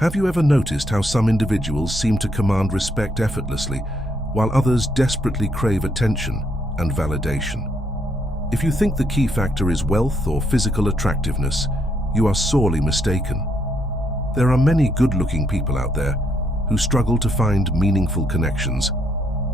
Have you ever noticed how some individuals seem to command respect effortlessly, while others desperately crave attention and validation? If you think the key factor is wealth or physical attractiveness, you are sorely mistaken. There are many good-looking people out there who struggle to find meaningful connections,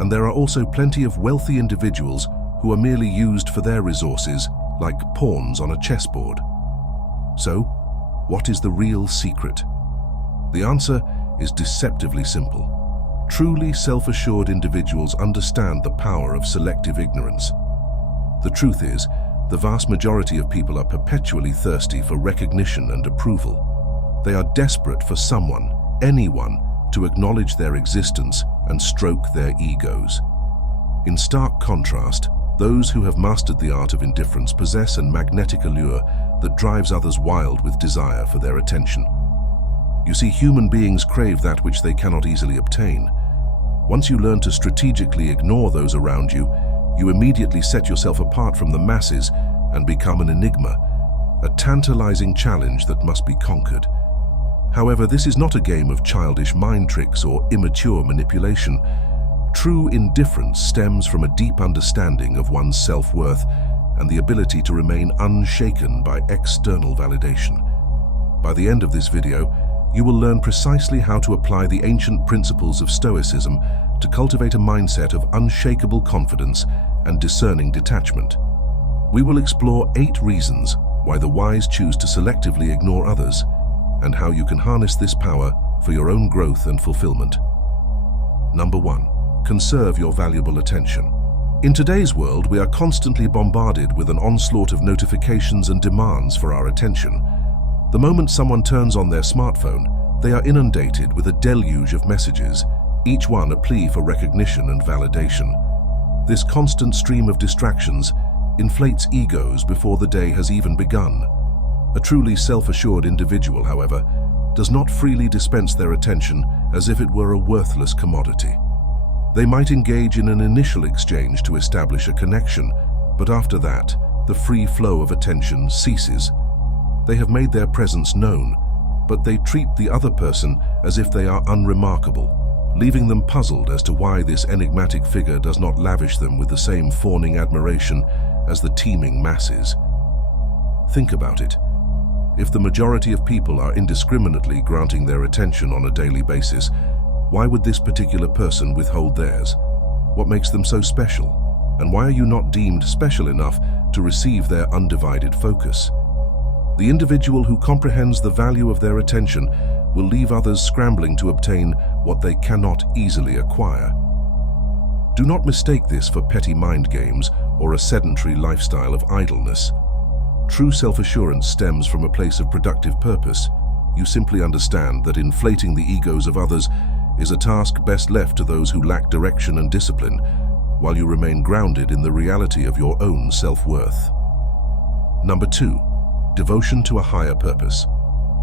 and there are also plenty of wealthy individuals who are merely used for their resources, like pawns on a chessboard. So, what is the real secret? The answer is deceptively simple. Truly self-assured individuals understand the power of selective ignorance. The truth is, the vast majority of people are perpetually thirsty for recognition and approval. They are desperate for someone, anyone, to acknowledge their existence and stroke their egos. In stark contrast, those who have mastered the art of indifference possess a magnetic allure that drives others wild with desire for their attention. You see, human beings crave that which they cannot easily obtain. Once you learn to strategically ignore those around you, you immediately set yourself apart from the masses and become an enigma, a tantalizing challenge that must be conquered. However, this is not a game of childish mind tricks or immature manipulation. True indifference stems from a deep understanding of one's self-worth and the ability to remain unshaken by external validation. By the end of this video, you will learn precisely how to apply the ancient principles of Stoicism to cultivate a mindset of unshakable confidence and discerning detachment. We will explore 8 reasons why the wise choose to selectively ignore others, and how you can harness this power for your own growth and fulfillment. Number 1. Conserve your valuable attention. In today's world, we are constantly bombarded with an onslaught of notifications and demands for our attention. The moment someone turns on their smartphone, they are inundated with a deluge of messages, each one a plea for recognition and validation. This constant stream of distractions inflates egos before the day has even begun. A truly self-assured individual, however, does not freely dispense their attention as if it were a worthless commodity. They might engage in an initial exchange to establish a connection, but after that, the free flow of attention ceases. They have made their presence known, but they treat the other person as if they are unremarkable, leaving them puzzled as to why this enigmatic figure does not lavish them with the same fawning admiration as the teeming masses. Think about it. If the majority of people are indiscriminately granting their attention on a daily basis, why would this particular person withhold theirs? What makes them so special? And why are you not deemed special enough to receive their undivided focus? The individual who comprehends the value of their attention will leave others scrambling to obtain what they cannot easily acquire. Do not mistake this for petty mind games or a sedentary lifestyle of idleness. True self-assurance stems from a place of productive purpose. You simply understand that inflating the egos of others is a task best left to those who lack direction and discipline, while you remain grounded in the reality of your own self-worth. Number 2. Devotion to a higher purpose.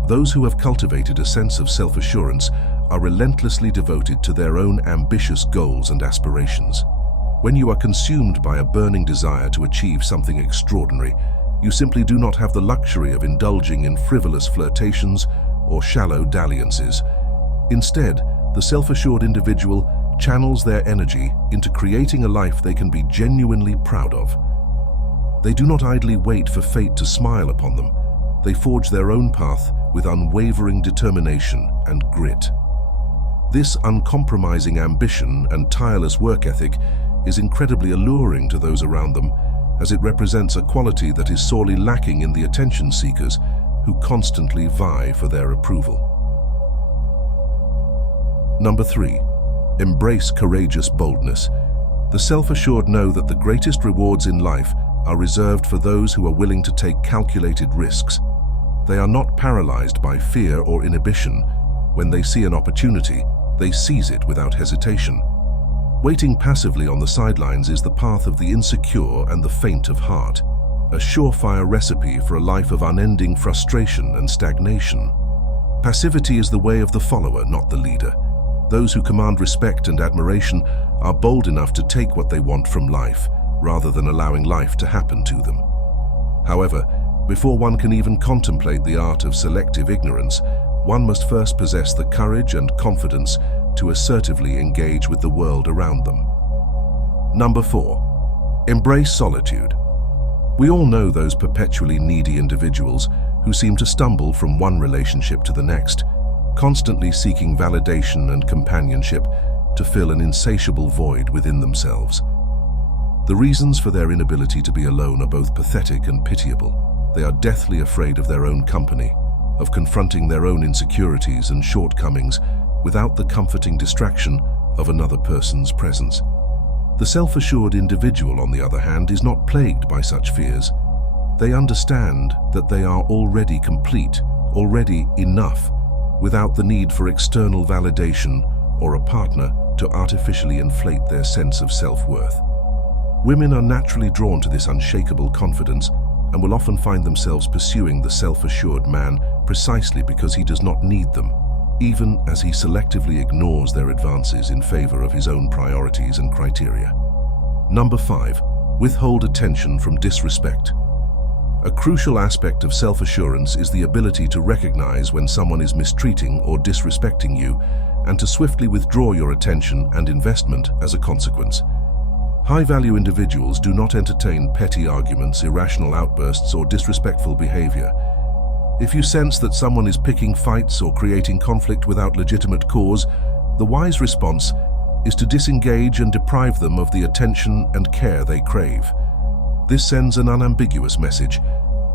Those who have cultivated a sense of self-assurance are relentlessly devoted to their own ambitious goals and aspirations. When you are consumed by a burning desire to achieve something extraordinary, you simply do not have the luxury of indulging in frivolous flirtations or shallow dalliances. Instead, the self-assured individual channels their energy into creating a life they can be genuinely proud of. They do not idly wait for fate to smile upon them. They forge their own path with unwavering determination and grit. This uncompromising ambition and tireless work ethic is incredibly alluring to those around them, as it represents a quality that is sorely lacking in the attention seekers who constantly vie for their approval. Number 3. Embrace courageous boldness. The self-assured know that the greatest rewards in life are reserved for those who are willing to take calculated risks. They are not paralyzed by fear or inhibition. When they see an opportunity, they seize it without hesitation. Waiting passively on the sidelines is the path of the insecure and the faint of heart, a surefire recipe for a life of unending frustration and stagnation. Passivity is the way of the follower, not the leader. Those who command respect and admiration are bold enough to take what they want from life, rather than allowing life to happen to them. However, before one can even contemplate the art of selective ignorance, one must first possess the courage and confidence to assertively engage with the world around them. Number 4. Embrace solitude. We all know those perpetually needy individuals who seem to stumble from one relationship to the next, constantly seeking validation and companionship to fill an insatiable void within themselves. The reasons for their inability to be alone are both pathetic and pitiable. They are deathly afraid of their own company, of confronting their own insecurities and shortcomings without the comforting distraction of another person's presence. The self-assured individual, on the other hand, is not plagued by such fears. They understand that they are already complete, already enough, without the need for external validation or a partner to artificially inflate their sense of self-worth. Women are naturally drawn to this unshakable confidence and will often find themselves pursuing the self-assured man precisely because he does not need them, even as he selectively ignores their advances in favor of his own priorities and criteria. Number 5. Withhold attention from disrespect. A crucial aspect of self-assurance is the ability to recognize when someone is mistreating or disrespecting you, and to swiftly withdraw your attention and investment as a consequence. High-value individuals do not entertain petty arguments, irrational outbursts, or disrespectful behavior. If you sense that someone is picking fights or creating conflict without legitimate cause, the wise response is to disengage and deprive them of the attention and care they crave. This sends an unambiguous message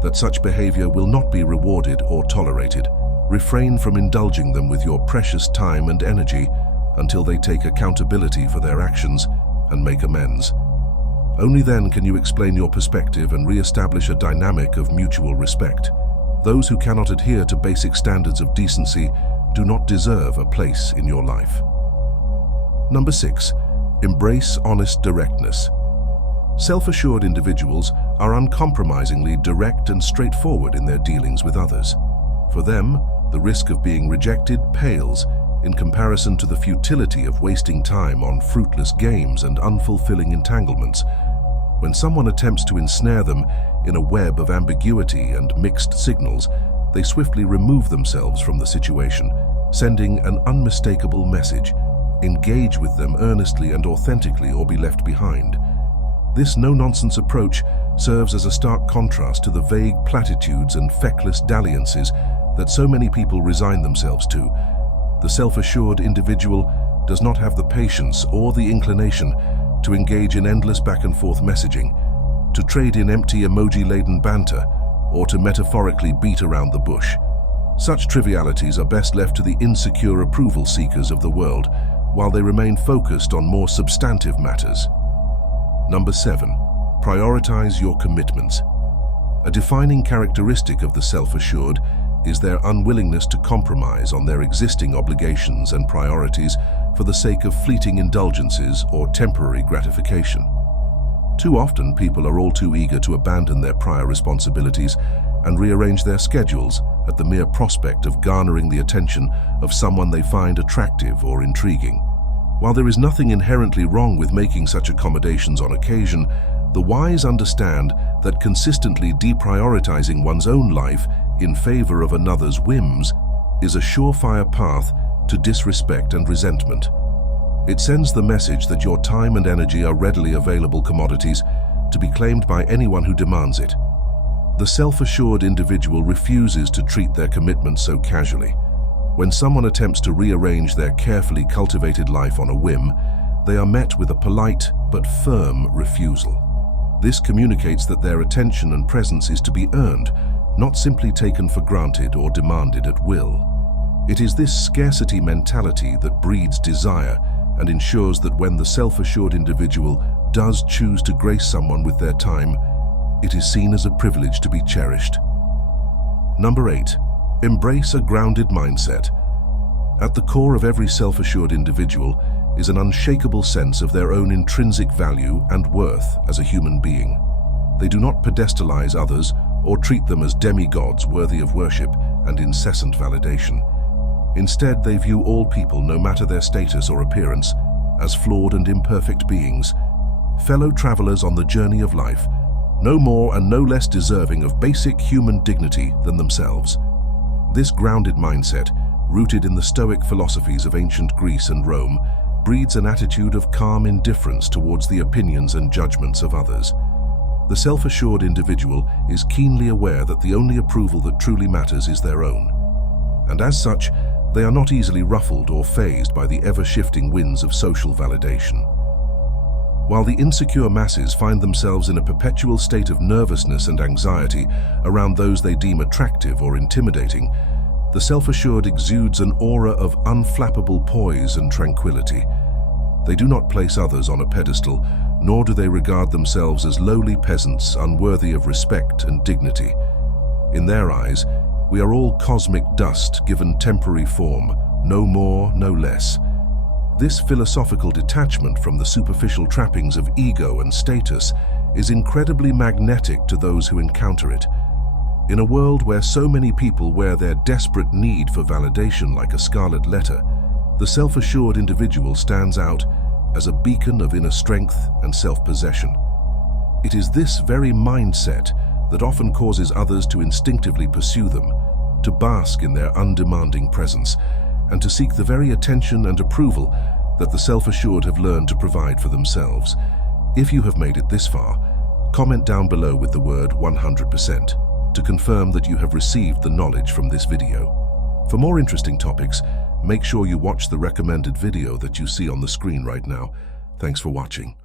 that such behavior will not be rewarded or tolerated. Refrain from indulging them with your precious time and energy until they take accountability for their actions and make amends. Only then can you explain your perspective and re-establish a dynamic of mutual respect. Those who cannot adhere to basic standards of decency do not deserve a place in your life. Number 6. Embrace honest directness. Self-assured individuals are uncompromisingly direct and straightforward in their dealings with others. For them, the risk of being rejected pales in comparison to the futility of wasting time on fruitless games and unfulfilling entanglements. When someone attempts to ensnare them in a web of ambiguity and mixed signals, they swiftly remove themselves from the situation, sending an unmistakable message: engage with them earnestly and authentically or be left behind. This no-nonsense approach serves as a stark contrast to the vague platitudes and feckless dalliances that so many people resign themselves to. The self-assured individual does not have the patience or the inclination to engage in endless back-and-forth messaging, to trade in empty emoji-laden banter, or to metaphorically beat around the bush. Such trivialities are best left to the insecure approval seekers of the world, while they remain focused on more substantive matters. Number 7. Prioritize your commitments. A defining characteristic of the self-assured is their unwillingness to compromise on their existing obligations and priorities for the sake of fleeting indulgences or temporary gratification. Too often, people are all too eager to abandon their prior responsibilities and rearrange their schedules at the mere prospect of garnering the attention of someone they find attractive or intriguing. While there is nothing inherently wrong with making such accommodations on occasion, the wise understand that consistently deprioritizing one's own life in favor of another's whims is a surefire path to disrespect and resentment. It sends the message that your time and energy are readily available commodities to be claimed by anyone who demands it. The self-assured individual refuses to treat their commitments so casually. When someone attempts to rearrange their carefully cultivated life on a whim, they are met with a polite but firm refusal. This communicates that their attention and presence is to be earned, not simply taken for granted or demanded at will. It is this scarcity mentality that breeds desire and ensures that when the self-assured individual does choose to grace someone with their time, it is seen as a privilege to be cherished. Number 8. Embrace a grounded mindset. At the core of every self-assured individual is an unshakable sense of their own intrinsic value and worth as a human being. They do not pedestalize others or treat them as demigods worthy of worship and incessant validation. Instead, they view all people, no matter their status or appearance, as flawed and imperfect beings, fellow travelers on the journey of life, no more and no less deserving of basic human dignity than themselves. This grounded mindset, rooted in the Stoic philosophies of ancient Greece and Rome, breeds an attitude of calm indifference towards the opinions and judgments of others. The self-assured individual is keenly aware that the only approval that truly matters is their own. And as such, they are not easily ruffled or fazed by the ever-shifting winds of social validation. While the insecure masses find themselves in a perpetual state of nervousness and anxiety around those they deem attractive or intimidating, the self-assured exudes an aura of unflappable poise and tranquility. They do not place others on a pedestal, nor do they regard themselves as lowly peasants unworthy of respect and dignity. In their eyes, we are all cosmic dust given temporary form, no more, no less. This philosophical detachment from the superficial trappings of ego and status is incredibly magnetic to those who encounter it. In a world where so many people wear their desperate need for validation like a scarlet letter, the self-assured individual stands out as a beacon of inner strength and self-possession. It is this very mindset that often causes others to instinctively pursue them, to bask in their undemanding presence, and to seek the very attention and approval that the self-assured have learned to provide for themselves. If you have made it this far, comment down below with the word 100% to confirm that you have received the knowledge from this video. For more interesting topics, make sure you watch the recommended video that you see on the screen right now. Thanks for watching.